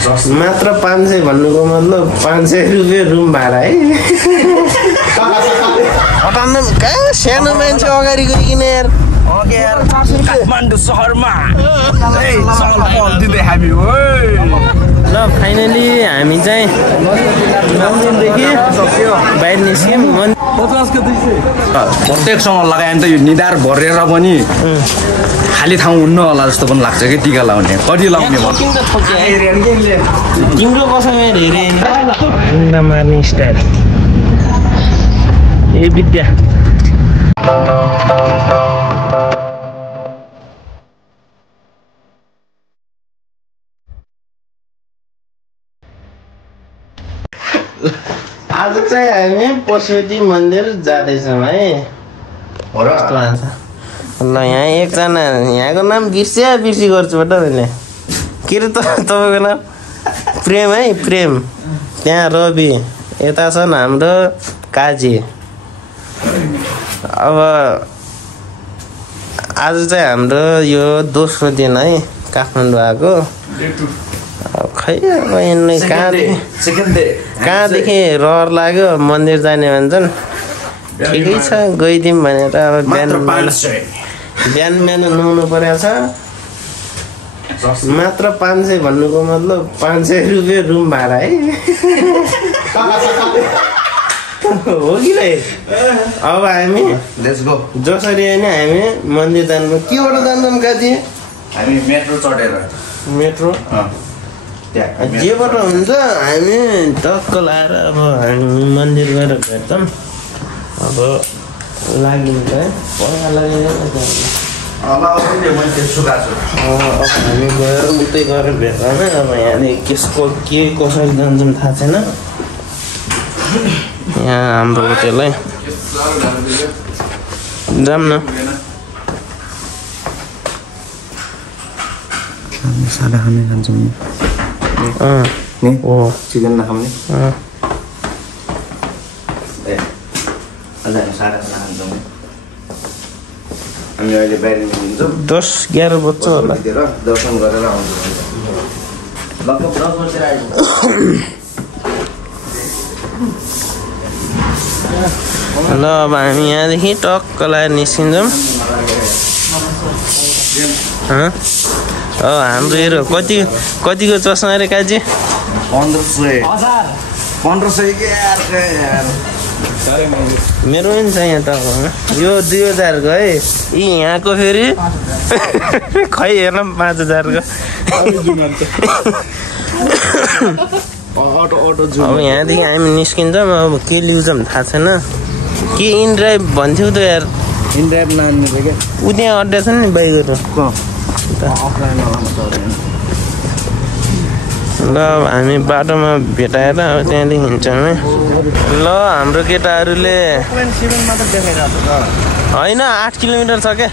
मात्र 500 भन्नुको मतलब 500 रुपियाँ रुम भाडा है हटाउनु कहाँ सानो मान्छे अगाडि गइकिन यार काठमाडौँ सहरमा ल फाइनली हामी चाहिँ मन्दिरदेखि बाहिर निस्क्यौँ प्रत्येकसँग लगायो भने त यो निधार भरेर पनि खाली ठाउँ हुन्न होला जस्तो पनि लाग्छ कि टिका लाउने कति लाउने तिम्रो कसैमा हेरे मार्ने स्टाइल ए विद्या आज चाहिँ हामी पशुपति मन्दिर जाँदैछौँ है कस्तो लाग्छ ल यहाँ एकजना यहाँको नाम बिर्सी गर्छु बट मैले के अरे तपाईँको नाम प्रेम है प्रेम त्यहाँ रवि यता छन् हाम्रो काजी अब आज चाहिँ हाम्रो यो दोस्रो दिन है काठमाडौँ आएको खै अब यिनले कहाँदेखि रहर लाग्यो मन्दिर जाने भन्छन् ठिकै छ गइदिउँ भनेर अब बिहान बिहान नुहाउनु परेको छ मात्र 500 भन्नुको मतलब 500 रुपियाँ रुम भाडा है हो कि भाइ अब हामी जसरी होइन हामी मन्दिर जानु केबाट जान्छौँ काजी हामी मेट्रो चढेर मेट्रो जेबाट हुन्छ हामी टक्क लाएर अब हामी मन्दिर गएर भेट्छौँ अब लागिन्छ है अब हामी गएर उतै गएर भेट्छौँ है अब यहाँदेखि के कसरी जान्छौँ थाहा छैन यहाँ हाम्रो होटेल है जाऊँ न सादा खाने खान्छौँ चिकन नखाउने सादा खाना खान्छौँ हामी अहिले बाहिर निस्किन्छौँ 10-11 बज्छ होला दर्शन गरेर आउँछौँ लगभग 10 बजेर ल अब हामी यहाँदेखि टक्क लगाएर निस्किन्छौँ हाम्रो हेरो कतिको चस्मा अरे काजी 1500 मेरो पनि छ यहाँ तपाईँमा यो 2000 को है यी यहाँको फेरि खै हेर्न 5000 को अब यहाँदेखि हामी निस्किन्छौँ अब के लिन्छौँ थाहा छैन के इन ड्राइभ भन्थ्यौ त यार इन ड्राइभ नान्नु क्या ऊ त्यहाँ अड्डा छ नि बाइकहरू ल हामी बाटोमा भेटाएर अब त्यहाँदेखि हिँड्छौँ है ल हाम्रो केटाहरूले होइन 8 किलोमिटर छ क्या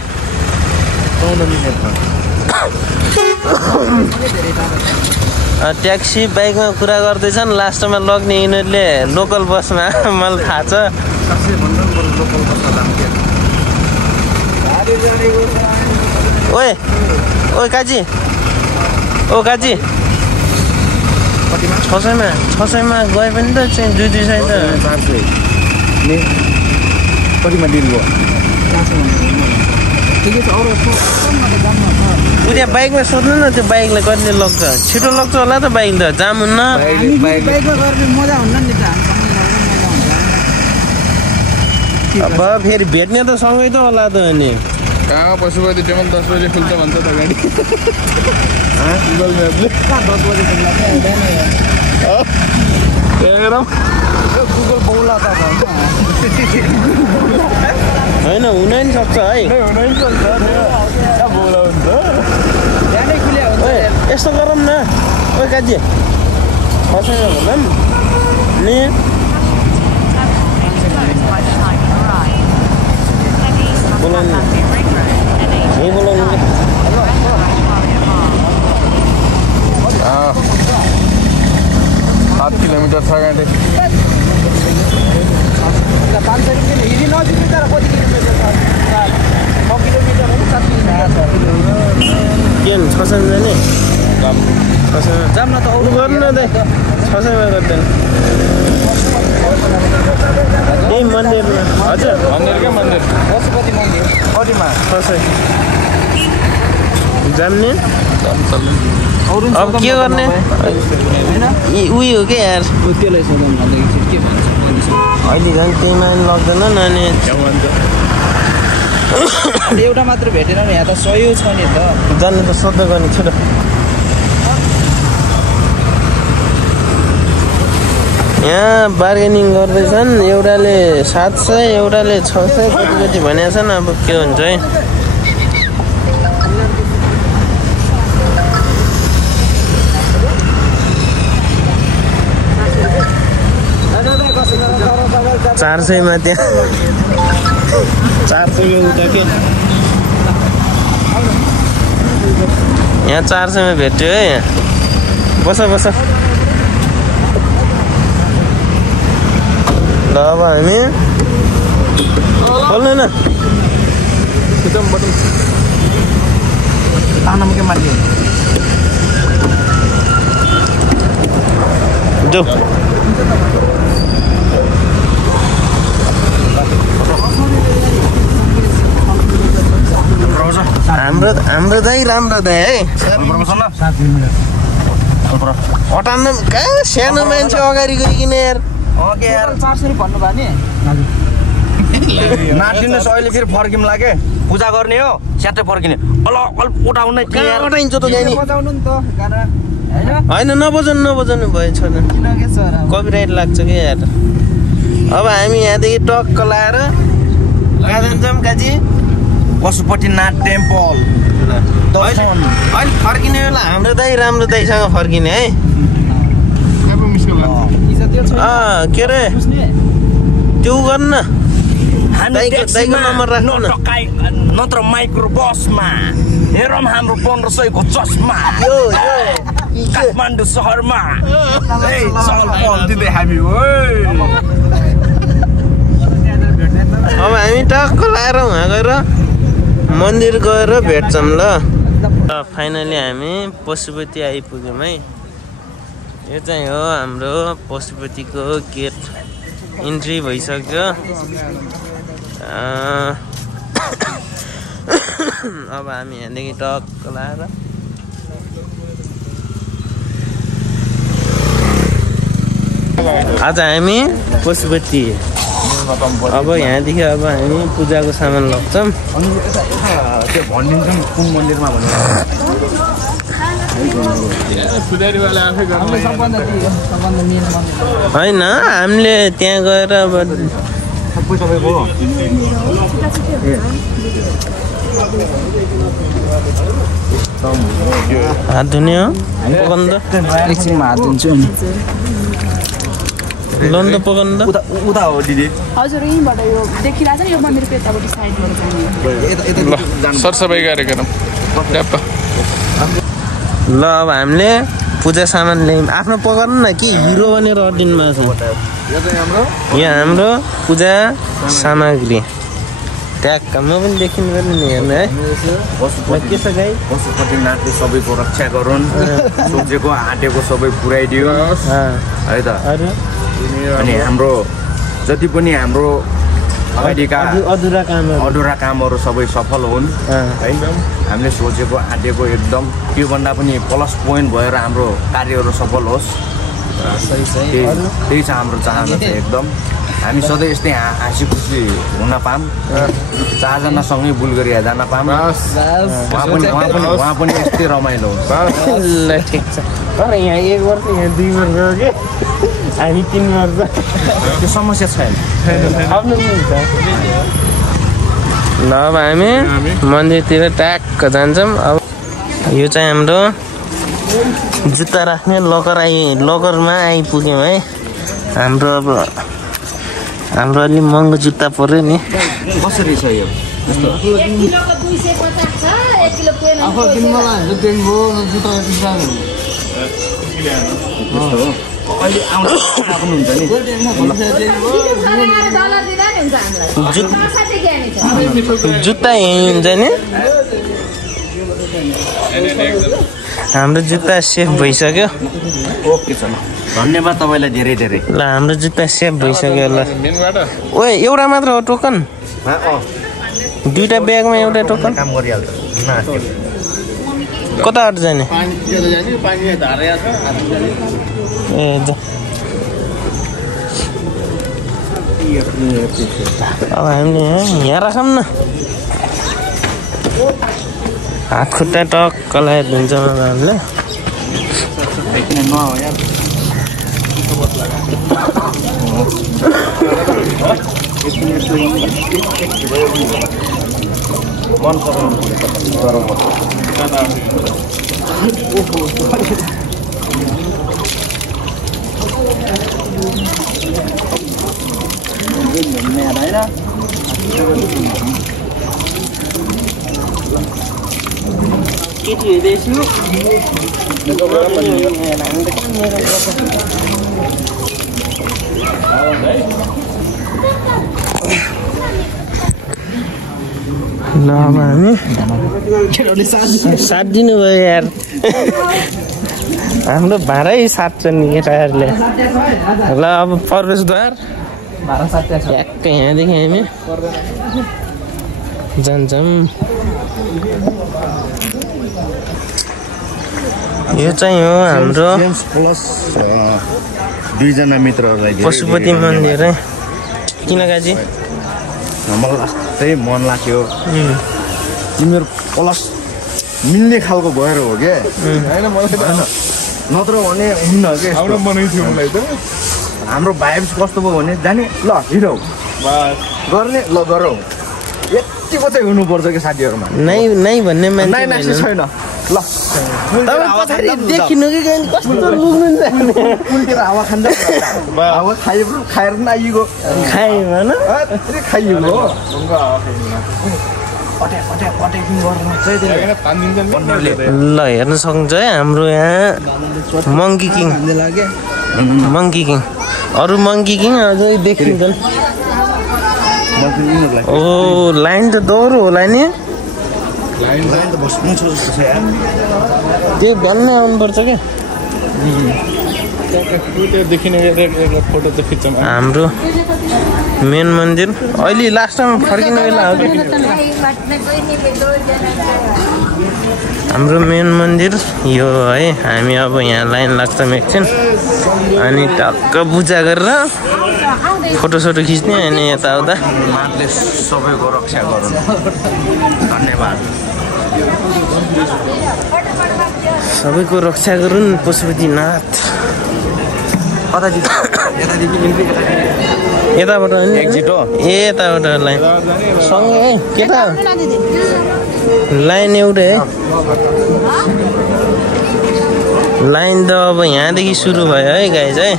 ट्याक्सी बाइकमा कुरा गर्दैछन् लास्टमा लग्ने यिनीहरूले लोकल बसमा मलाई थाहा छ ओए ओए काजी ओ काजी 600मा गए पनि त चाहिँ 200 त कतिमा डिल भयो त्यहाँ बाइकमा सोध्नु न त्यो बाइकलाई कहिले लग्छ छिटो लग्छ होला त बाइक त जाम हुन्न अब फेरि भेट्ने त सँगै त होला त अनि कहाँ पशुपति टेबल 10 बजे खुल्छ भन्छ त गाडी गुगल म्यापले 10 बजे गुगल बौला त होइन हुन नि सक्छ है यस्तो गरौँ न ओ काजी कसैमा भन्दा नि बोलाउनु यही बोलाउनु 7 किलोमिटर छ गाडी के छ जाने जाम न त लु गर्नु न दाइ 600 मा गर्दैन यही मन्दिरमा हजुर मन्दिरकै मन्दिर पशुपति मन्दिर कतिमा 600 जान्ने अरु अब के गर्ने उही हो के यार त्यसलाई सोधौँ भन्दाखेरि के भन्छ अहिले झन् त्यहीमा लग्दैन नानी एउटा मात्र भेटेन नि यहाँ त 100 छ नि त जान्ने त सोध्दै गर्ने छिटो यहाँ बार्गेनिङ गर्दैछन् एउटाले 700 एउटाले 600 कति भनेको छन् अब के हुन्छ है चार सयमा त्यहाँ 400 उता के यहाँ 400 मा भेट्यो है यहाँ बस बस ल अब हामी बोल्नु न तानामकै माथि जो हाम्रो दाइ राम्रो दाइ है अटान्न कहाँ सानो मान्छे अगाडि गइकिन यार 400 भन्नु भयो नि नाटिनु अहिले फेरि फर्किम लागे पूजा गर्ने हो स्याटै फर्किने अल उठाउन कहाँ अटाइन्छ त जाने बजाउनु नि त गाना हैन नबजाउनु भयो छोरा कपिराइट लाग्छ के यार अब हामी यहाँदेखि टक्क लाएर कहाँ जान्छौँ काजी पशुपतिनाथ टेम्पल अहिले फर्किने बेला हाम्रो दाइ राम्रो दाइसँग फर्किने है के अरे त्यो गर्नु न दाइको नम्बर राख्नु न नत्र माइक्रो बसमा हेरौँ हाम्रो 1500 को चस्मा काठमाडौँ सहरमा अब हामी टक्क लाएर उहाँ गएर मन्दिर गएर भेट्छौँ ल फाइनली हामी पशुपति आइपुग्यौँ है यो चाहिँ हो हाम्रो पशुपतिको गेट इन्ट्री भइसक्यो अब हामी यहाँदेखि टक्क लाएर आज हामी पशुपति अब यहाँदेखि अब हामी पूजाको सामान लग्छौँ त्यो भनिदिन्छौँ कुन मन्दिरमा भनेर होइन हामीले त्यहाँ गएर अब सबै तपाईँको हात धुने हो पकन्द एकछिनमा हात धुन्छु नि लन्द पकन्द उता हो दिदी हजुर यहीँबाट यो देखिरहेछ नि यो मन्दिरको यतापट्टि साइडबाट जाने सरसफाइ गरेको ल अब हामीले पूजा सामान ल्यायौँ आफ्नो पकाउनु न कि हिरो बनेर अडिनमा छ यो हाम्रो पूजा सामग्री ट्याक्क म पनि देखिनु पर्ने नि हेर्नु है के छ गाई पशुपतिनाथले सबैको रक्षा गरून् सोचेको आँटेको सबै पुऱ्याइदियो है त अनि हाम्रो जति पनि हाम्रो अगाडिका अधुरा कामहरू सबै सफल हुन् है हामीले सोचेको आँटेको एकदम त्योभन्दा पनि प्लस पोइन्ट भएर हाम्रो कार्यहरू सफल होस् त्यही छ हाम्रो चाहना चाहिँ एकदम हामी सधैँ यस्तै हाँसी खुसी हुन पाऊँ 4 जनासँगै बुलगरी जान पाऊँ उहाँ पनि यस्तै रमाइलो हुन्छ ल ठिक छ तर यहाँ 1 वर्ष यहाँ 2 वर्ष हो कि हामी 3 वर्ष त्यो समस्या छैन ल अब हामी मन्दिरतिर ट्याक्क जान्छौँ अब यो चाहिँ हाम्रो जुत्ता राख्ने लकरमा आइपुग्यौँ है हाम्रो अब हाम्रो अलि महँगो जुत्ता पर्यो नि कसरी छ यो 1 किलोको 250 छ 1 किलो पेन अहिले आउँछ हुन्छ नि जुत्ता यहीँ हुन्छ नि हाम्रो जुत्ता सेफ भइसक्यो ओके छ ल धन्यवाद तपाईलाई धेरै धेरै ल हाम्रो जुत्ता सेफ भइसक्यो ल मेनबाट ओए एउटा मात्र हो टोकन दुईटा ब्यागमा एउटा टोकन काम गरिहाल्छ कताबाट जाने ए जा अब हामीले यहाँ राखौँ न हात खुट्टा टक्क लगाएर हुन्छ हामीले ल अब हामी साथ दिनुभयो यार हाम्रो भाडै साट्छ नि केटाहरूले ल अब प्रवेशद्वार ट्याक्कै यहाँदेखि हामी जान्छौँ यो चाहिँ हो हाम्रो प्लस दुईजना मित्रहरूलाई पशुपति मन्दिर है किन गाजी मलाई त्यही मन लाग्यो तिमीहरू प्लस मिल्ने खालको गएर हो क्या नत्र भने हुन्न के हाम्रो भाइब्स कस्तो भयो भने जाने ल हिँडौ गर्ने ल गरौँ यतिको चाहिँ हुनुपर्छ कि साथीहरूमा नै नै भन्ने मान्छे छैन ल देखिनु कि कस्तो कुलतिर हावा खान्छ हावा खाएर पनि आइगयो खायो भन खाइयो ल हेर्न सक्नुहुन्छ है हाम्रो यहाँ मङ्की किङ अरू मङ्की किङ अझै देखिन्छन् ओ लाइन त दोहोरो होला नि त्यो भन्न आउनुपर्छ क्या हाम्रो मेन मन्दिर अहिले लास्ट टाइम फर्किने बेला हो हाम्रो मेन मन्दिर यो है हामी अब यहाँ लाइन लाग्छौँ एकछिन अनि टक्क पूजा गरेर फोटोसोटो खिच्ने अनि यताउता सबैको रक्षा गरौँ धन्यवाद सबैको रक्षा गरून् पशुपतिनाथ यताबाट एक्जिट हो ए यताबाट लाइन सँगै है केटा लाइन एउटै है लाइन त अब यहाँदेखि सुरु भयो है गाइज है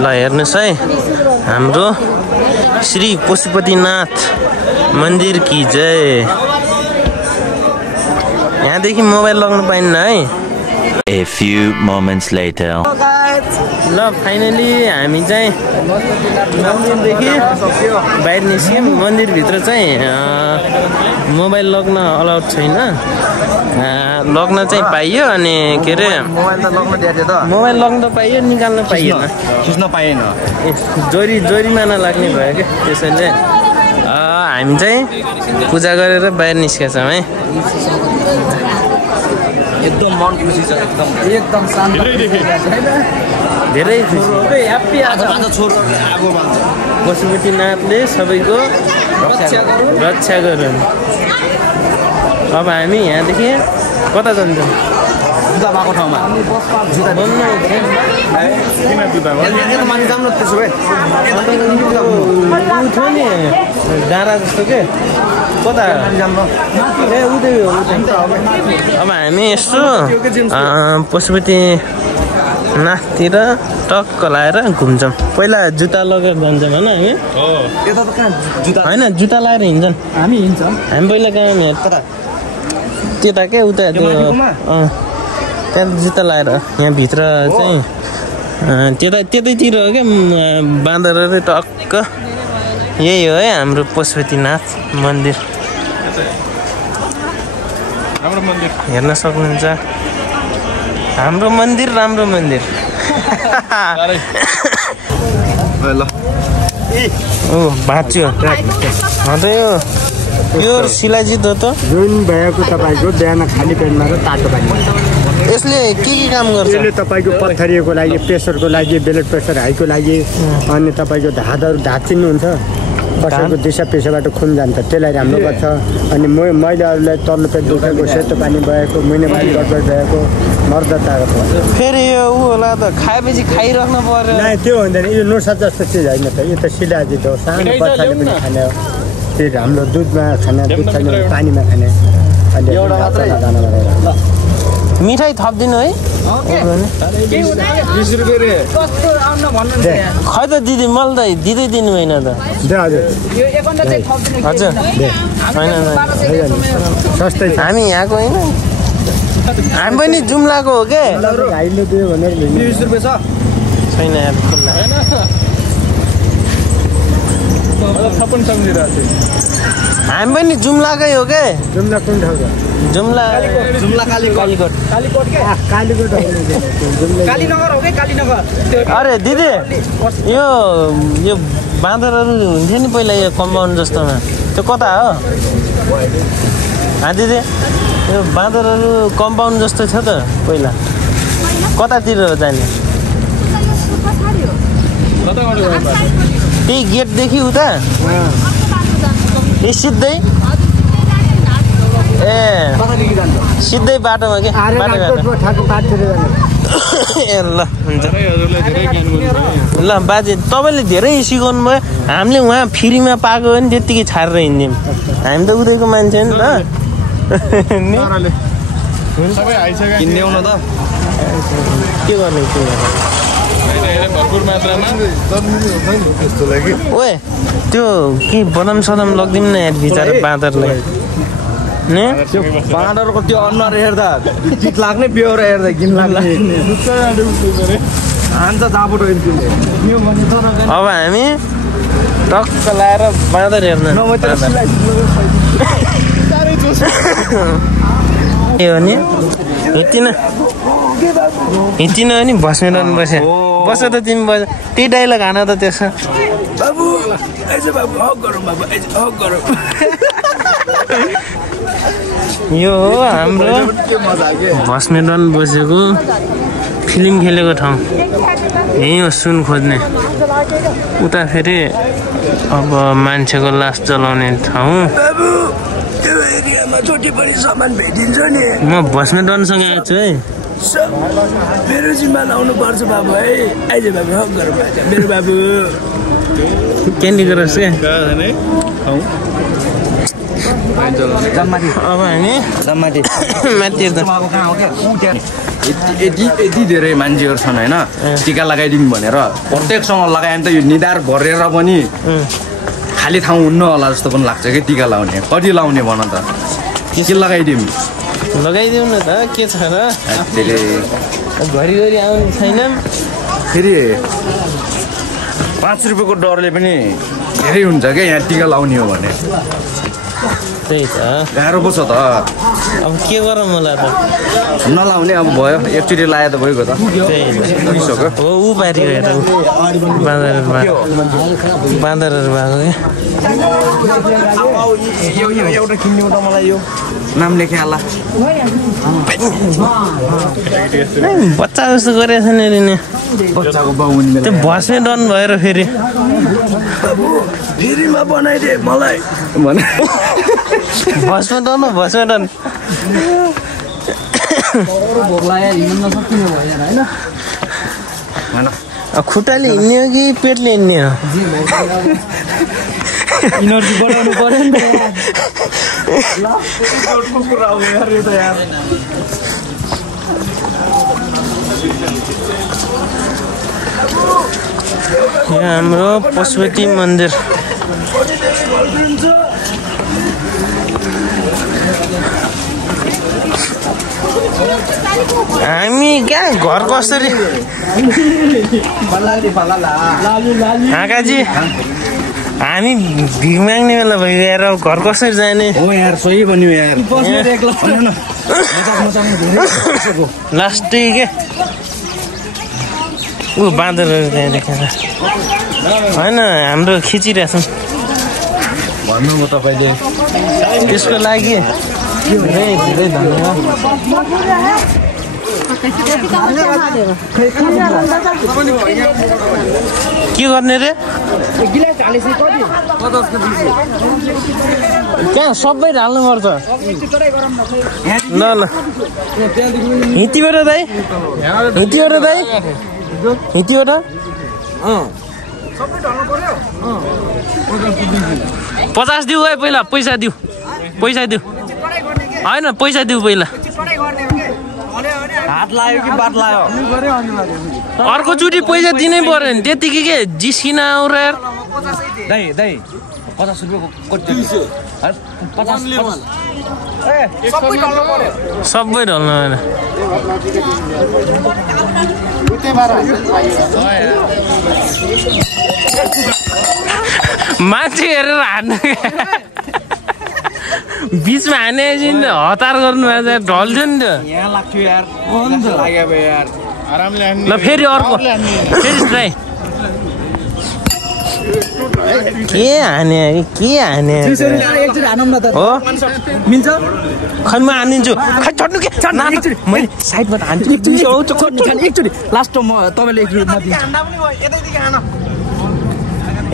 ल हेर्नुहोस् है हाम्रो श्री पशुपतिनाथ मन्दिर की जय यहाँदेखि मोबाइल लग्न पाइन्न है A few moments later. ल फाइनली हामी चाहिँ मन्दिरदेखि बाहिर निस्क्यौँ मन्दिरभित्र चाहिँ मोबाइल लग्न अलाउड छैन लग्न चाहिँ पाइयो अनि के अरे मोबाइल लग्न त पाइयो निकाल्न पाइएन खिच्न पाइएन जोरिमाना लाग्ने भयो क्या त्यसैले हामी चाहिँ पूजा गरेर बाहिर निस्केका छौँ है एकदम मन खुसी छ एकदम शान्त धेरै खुसी पशुपतिनाथले सबैको रक्षा गरून् अब हामी यहाँदेखि कता जान्छौँ जुत्ता भएको ठाउँमा नि डाँडा जस्तो के कता ए उतै हो अब हामी यसो पशुपतिनाथतिर टक्क लाएर घुम्छौँ पहिला जुत्ता लगेर जान्छौँ होइन हामी होइन जुत्ता लाएर हिँड्छन् हामी पहिला कहाँ त्यता क्या उता त्यो त्यहाँ जुत्ता लाएर यहाँभित्र चाहिँ त्यतैतिर हो क्या बाँदरहरू टक्क यही हो है हाम्रो पशुपतिनाथ मन्दिर हेर्न सक्नुहुन्छ हाम्रो मन्दिर राम्रो मन्दिर ओ भाँच्यो यो शिलाजित हो त जुन भएको तपाईँको बिहान खाली पेटमा र तातो पानी यसले के काम गर्छ यसले तपाईँको पत्थरीको लागि प्रेसरको लागि ब्लड प्रेसर हाईको लागि अनि तपाईँको धातहरू चिन्नुहुन्छ कसैको दिशा पेसाबाट खुन जान्छ त्यसलाई राम्रो गर्छ अनि महिलाहरूलाई तल्लो पेट दुखेको सेतो पानी भएको महिनावारी गडबड भएको मर्दताको फेरि यो ऊ होला त खाएपछि खाइराख्नु पर्यो नै त्यो हुँदैन यो नोसा जस्तो चिज होइन त यो त शिलाजित हो सानो बच्चाले पनि खाने हो फेरि हाम्रो दुधमा खाने दुध छैन पानीमा खाने अहिले मिठाई थपिदिनु है खै त दिदी मलाई त दिँदै दिनु होइन त हजुर हामी यहाँको होइन हामी पनि जुम्लाको हो के छैन खुल्ला हामी पनि जुम्लाकै हो के जुम्ला कुन ठाउँ जुम्ला कालीकोट कालीनगर हो कि कालीनगर अरे दिदी यो बाँदरहरू हुन्थ्यो नि पहिला यो कम्पाउन्ड जस्तोमा त्यो कता हो दिदी यो बाँदरहरू कम्पाउन्ड जस्तो छ त पहिला कतातिर हो जाने त्यही गेटदेखि उता ए सिधै सिधै बाटोमा के ल हुन्छ ल बाजे तपाईँले धेरै सिकाउनु भयो हामीले उहाँ फ्रीमा पाएको भने त्यत्तिकै छाडेर हिँड्यौँ हामी त उतैको मान्छे नि त के गर्ने भरपुर मात्रामा ओए त्यो के बदाम सदाम लगिदिउँ न यार बिचरा बाँदरलाई बाँदरको त्यो अनुहार हेर्दा चित लाग्ने बेहोर हेर्दा घिन लाग्ने हान्छ जाँबाट अब हामी टक्क लाएर बाँदर हेर्न ए हो नि हिँड्टिन नि बस्ने डन बस्यो बस त तिमी बस त्यही डाइलग हान त त्यसो यो हो हाम्रो बस्ने डन बसेको फिल्म खेलेको ठाउँ यही हो सुन खोज्ने उता फेरि अब मान्छेको लास जलाउने ठाउँ म बस्ने डनसँग आएको छु है मेरो जिम्मा लाउनु पर्छ बाबु है आइज बाबु हक गरौँ मेरो बाबु क्यान्डी क्रस के अब हामी माथि यति धेरै मान्छेहरू छन् होइन टिका लगाइदिउँ भनेर प्रत्येकसँग लगायो भने त यो निधार भरेर पनि खाली ठाउँ हुन्न होला जस्तो पनि लाग्छ कि टिका लाउने कति लाउने भन त के लगाइदिउँ लगाइदिउँ न त के छ र घरिघरि आउने छैन फेरि 5 रुपियाँको डरले पनि धेरै हुन्छ क्या यहाँ टिका लाउने हो भने त्यही त गाह्रो पो छ त अब के गरौँ मलाई त नलाउने अब भयो एकचोटि लाए त भइगयो त पुगिसक्यो हो ऊ पारि गएर बाँदरहरू भएको क्या एउटा किन्ने त मलाई यो नाम लेख्याला बच्चा जस्तो गरेको छ नि नि बच्चाको बाउ त्यो बस्ने डन भएर फेरि फेरिमा बनाइदे मलाई भने बस्ने डन हो बस्ने डन खुट्टाले हिँड्ने हो कि पेटले हिँड्ने हो इनर्जी बढाउनु पर्यो नि यहाँ हाम्रो पशुपति मन्दिर हामी क्या घर कसरी आकाजी हामी भिख माग्ने बेला भयो यार घर कसरी जाने हो यार सही भन्यो यार लास्टै के ऊ बाँदरहरू त्यहाँ देखेर होइन हाम्रो खिचिरहेछौँ भन्नु म तपाईँले त्यसको लागि धेरै धेरै धन्यवाद के गर्ने रे कहाँ सबै ढाल्नु पर्छ ल ल हिँतीबाट दाइ हिँतीबाट दाइ हिँतीबाट 50 दिउ है पहिला पैसा दिउ होइन पैसा दिउ पहिला हात लाग्यो कि बात लाग्यो अर्कोचोटि पैसा दिनै पर्यो नि त्यतिकै के जिस्किन आउर यार दाइ 50 रुपियाँको कति सबै ढल्नु होइन मान्छे हेरेर हान्नु बिचमा हाने हतार गर्नु ढल्थ्यो नि त यहाँ लाग्थ्यो यार लाग्यो यार आरामले ल फेरि अर्को फेरि ट्राई के हाने हो खै म हानिदिन्छु खै छोड्नु के मैले साइडबाट हान्छु एकचोटि लास्ट म तपाईँले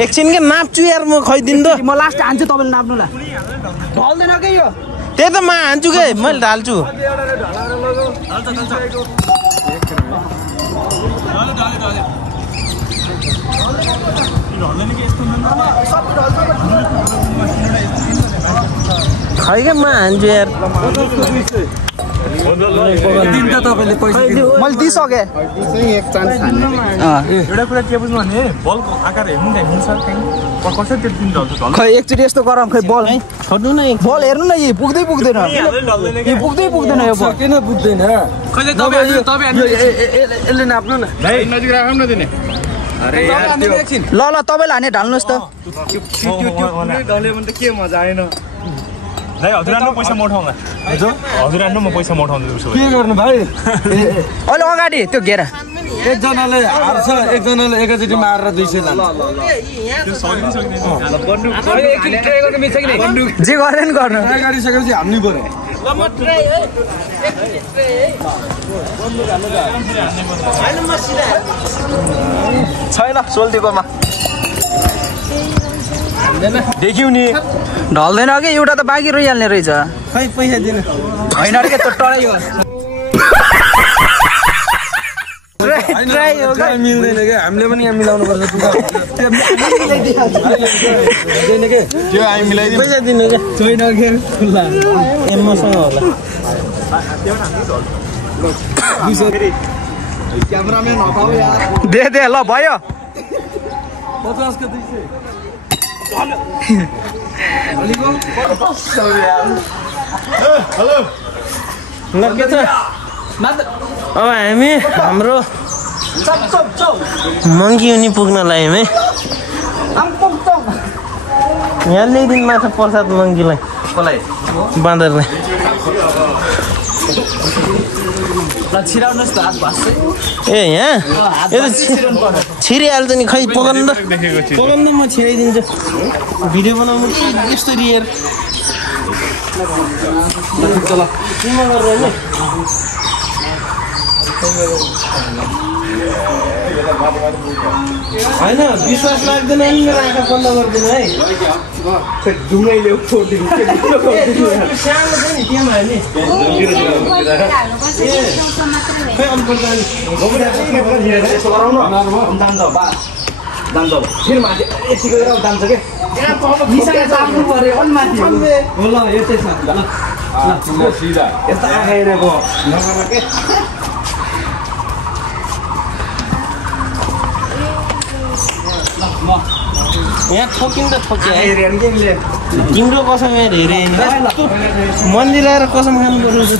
एकछिन के नाप्छु यार म खैदिनु त म लास्ट हान्छु तपाईँले नाप्नु ला ढल्दैन के यो त्यही त म हान्छु के मैले ढाल्छु खै के म हान्छु यार मैले दिइसकेँ एक चान्स हान्ने एउटा कुरा के बुझ्नु भने बलको आकार हेर्नु नि हुन्छ कसरी त्यो दिन ढल्छ खै एकचोटि यस्तो गरम खै बल छोड्नु न बल हेर्नु न यी पुग्दै पुग्दैन यो पुग्दै पुग्दैन यो बल किन पुग्दैन कहिले तपाईँ यसले नाप्नु न नजिक राखौँ न दिने ल तपाईँले हाने ढाल्नुहोस् त ढल्यो भने त के मजा आएन दाइ हजुर आउनु पैसा म उठाउँला हजुर आउनु म पैसा म उठाउँछु उसो के गर्नु भाइ अहिले अगाडि त्यो घेरा एकजनाले हार्छ एकजनाले एकैचोटि मारेर 200 जे गरे नि गर्नु ट्राई गरिसकेपछि हान्नै पर्यो छैन सोल्टीकोमा देखिउ नि ढल्दैन कि एउटा त बाँकी रहिहाल्ने रहेछ खै पैसा दिनु होइन अरे के त टराइ हो मिल्दैन क्या हामीले पनि यहाँ मिलाउनु पर्छ त्यो हामी मिलाइदिनु पैसा दिनु क्या छैन के खुल्ला ए मसँग होला क्यामेराम्यान हटाऊ यार दे ल भयो 50 का 200 हेलो ल के छ अब हामी हाम्रो मङ्की उनी पुग्न लाग्यौँ है यहाँ ल्याइदिनु माछा प्रसाद मङ्कीलाई कसलाई बाँदरलाई छिराउनुहोस् त हात भाँच्छ ए यहाँ यो त छिरिहाल्छ नि खै पकाउनु त पकाउनु म छिराइदिन्छु भिडियो बनाउनु कि यस्तो रियर होइन विश्वास लाग्दैन नि मेरो आँखा बन्द गरिदिनु है ढुङ्गैले फोडिदिनु सानो छ नि त्यहाँ भयो नि खै अल्पल जाने यसो गराउनु दान्छ बा दान्छ फेरि माथि यति गएर दान्छ के चाल्नु पर्यो अलि माथि हो ल यो त्यसमा ल सिधा यस्तो आँखा हेरेको नगर के यहाँ ठोकिन्छ ठोक्यो तिम्रो कसम हेरे मन्दिर आएर कसम खानु पर्छ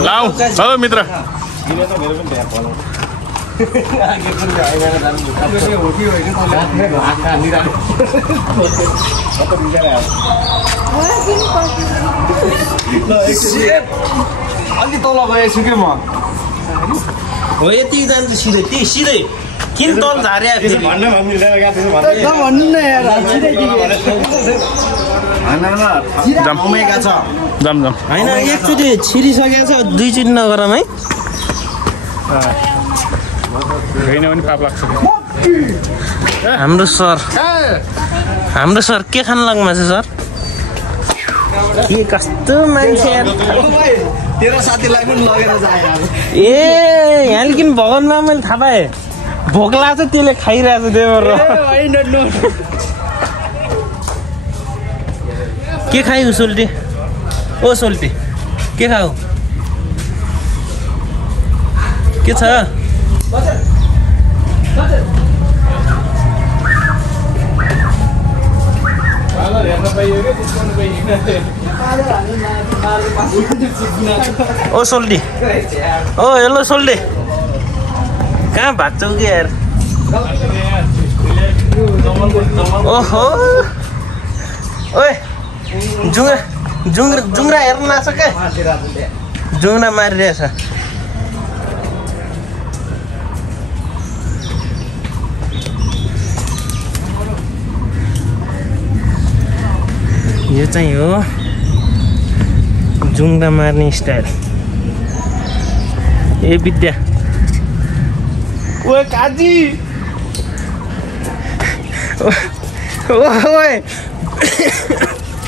लाऊ हेलो मित्र अलि तल गएछु के म हो यति जान्छ सिधै त्यही सिधै किन तल झार्या जाम होइन एकचोटि छिरिसकेको छ दुईचोटि नगरौँ है होइन भने पाप लाग्छ हाम्रो सर के खान लाग्नु छ सर के कस्तो मान्छे तेरो साथीलाई पनि लगेर जाए ए यहाँ किन भगवानमा मैले थाहा पाएँ भोक लाग्छ त्यसले खाइरहेको छ देवर के खायौ सोल्टी ओ सोल्टी के खाऊ के छ ओ सोल्टी ओ हेलो सोल्टी कहाँ भाग्छौ कि यार ओहो ओए जुङ्ग्रा हेर्न लाग्छ क्या जुङ्ग्रा मारिरहेछ यो चाहिँ हो जुङ्ग्रा मार्ने स्टाइल ए विद्या ओए काजी ओए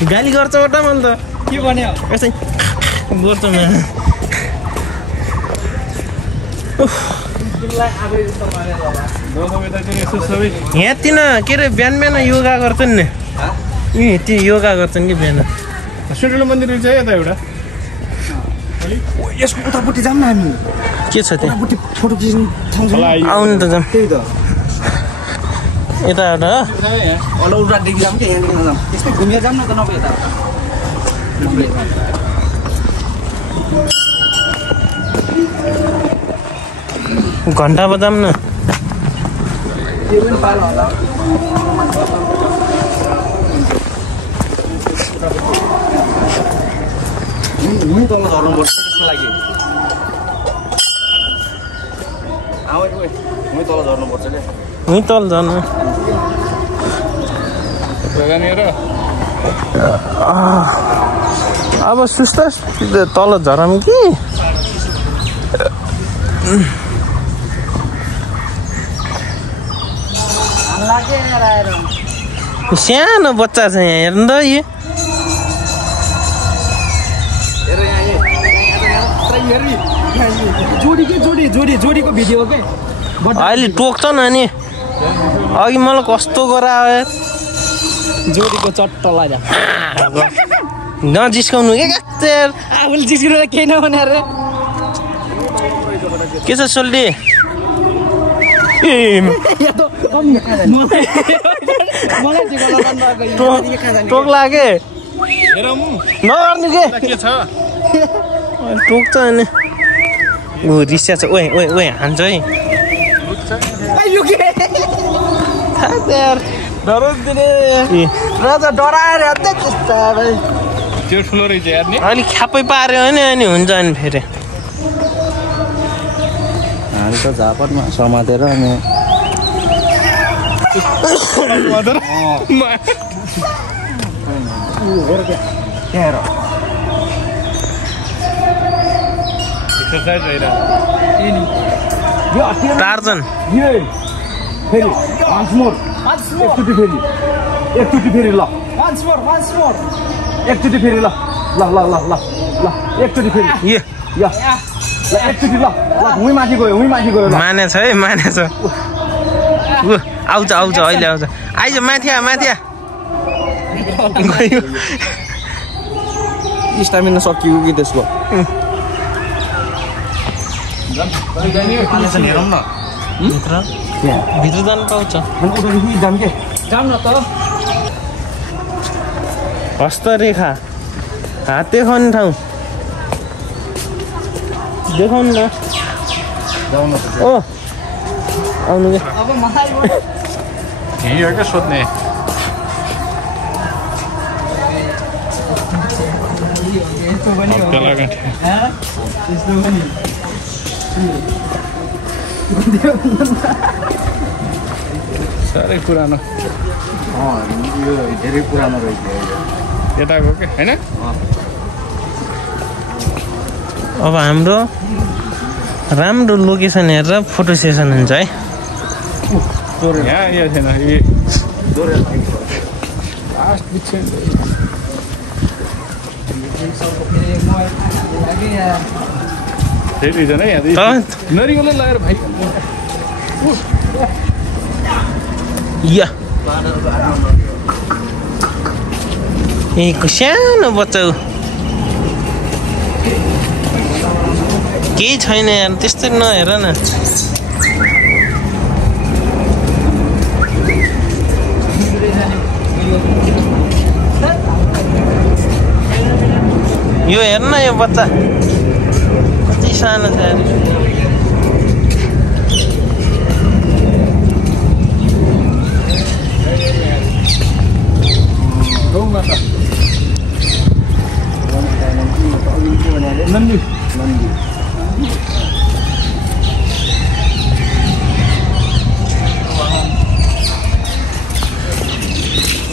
गाली गर्छ बटा मैले त के भन्यो यसै गर्छ म यहाँ तिन के अरे बिहान बिहान योगा गर्छन् नि त्यो योगा गर्छन् कि बिहान सुटुलो मन्दिर छ यता एउटा यसको उतापट्टि जाऊँ न हामी के छ त्यहाँ फोटो खिच्नु ठाउँ छ आउनु त जाऊँ त्यही त यता एउटा अलौरादेखि जाऊँ कि यहाँदेखि जाऊँ त्यस्तै घुमेर जाऊँ न त नभए यता घन्टा बजाऊँ न त्यो पनि पालो होला हुँ तल झर्नुपर्छ त्यसको लागि हुँ तल झर्नुपर्छ क्या हुँ तल झर्नु अब सुस्त तल झरौँ कि सानो बच्चा छ यहाँ हेर्नु त यो जोडीको भिडियो के अहिले टोक्छ न नि अघि मलाई कस्तो गरायो जोडीको चट्ट लाग्यो नजिस्काउनु के आफूले जिस्किनु केही नभने अरे के छ सोल्टी टोक लागे नगर्नु के छ टोक्छ अनि ऊ रिस्या छ ओए ओए ओए हान्छ है डराएर त्यो ठुलो रहेछ हेर्ने अलिक ख्यापै पार्यो भने अनि हुन्छ अनि फेरि हामी त झापटमा समातेर अनि टार्जन एकचोटि फेरि ल एकचोटि फेरि ल एकचोटि फेरि एकचोटि ल माथि गयो मानेछ है मानेछ ऊ आउँछ अहिले आउँछ आइज माथि गयो स्टामिना सकियो कि त्यसको हेरौँ न भित्र जानु पाउँछ जाम न त हस्तरेखा हात देखाउने ठाउँ देखाउनु न ओ आउनु यही हो क्या सोध्ने साह्रै पुरानो यो धेरै पुरानो रहेछ यताको के होइन अब हाम्रो राम्रो लोकेसन हेरेर फोटो सेसन हुन्छ है यहाँ यो छैन फेरि छैन यहाँ नरिवलै लगाएर भाइ या ए सानो बच्चा हो केही छैन यार त्यस्तै नहेर न यो हेर्न यो बच्चा कति सानो छ यार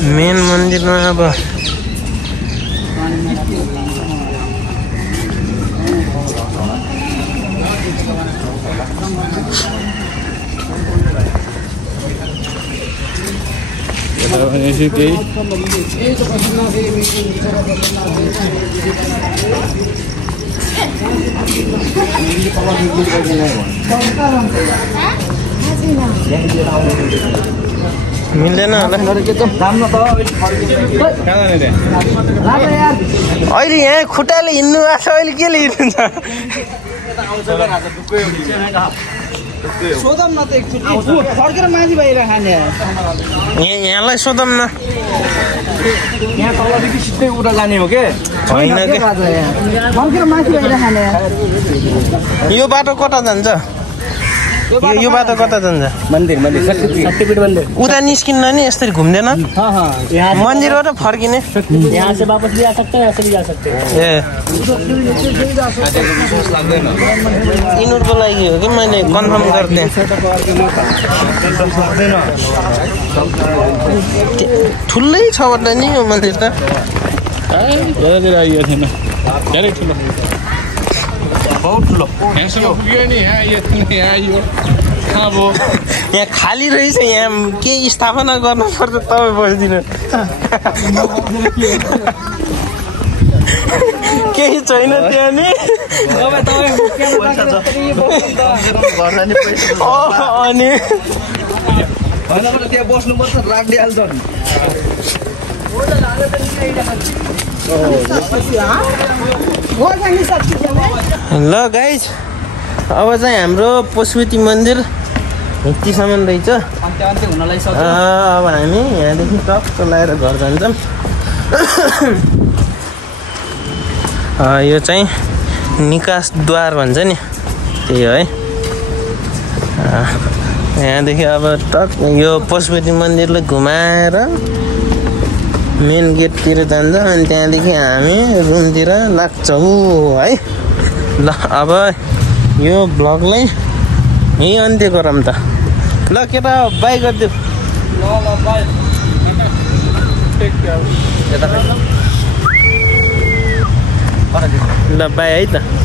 मेन मन्दिरमा अब मिल्दैन अहिले यहाँ खुट्टाले हिँड्नु आएको छ अहिले केले हिँड्नुहुन्छ यहाँलाई सोधौँ न यहाँ तलदेखि सिधै उता जाने हो के होइन यो बाटो कता जान्छ यो बाटो कता जान्छ मन्दिर शक्तिपीठ मन्दिर उता निस्किन्न नि यसरी घुम्दैन मन्दिरबाट फर्किने यहाँ से वापस भी आ सकते हैं ऐसे भी जा सकते हैं ए यिनीहरूको लागि हो कि मैले कन्फर्म गर्थेँ ठुलै छ होला नि यो मन्दिर त यतातिर आइएको थिएन धेरै ठुलो बहुत ठुलो यहाँसम्म पुग्यो नि यहाँ आइयो अब यहाँ खाली रहेछ यहाँ केही स्थापना गर्नुपर्छ तपाईँ बसिदिनु केही छैन त्यहाँ नि अनि त्यहाँ बस्नुपर्छ राखिदिइहाल्छ ल गाइज अब चाहिँ हाम्रो पशुपति मन्दिर यतिसम्म रहेछ अब हामी यहाँदेखि टक्क लगाएर घर जान्छौँ यो चाहिँ निकास द्वार भन्छ नि त्यही हो है यहाँदेखि अब टक्क यो पशुपति मन्दिरलाई घुमाएर मेन गेटतिर जान्छ अनि त्यहाँदेखि हामी रुमतिर लाग्छौँ है ल अब यो ब्लगलाई यही अन्त्य गरौँ त ल केटा बाई गरिदेऊ ल बाई है त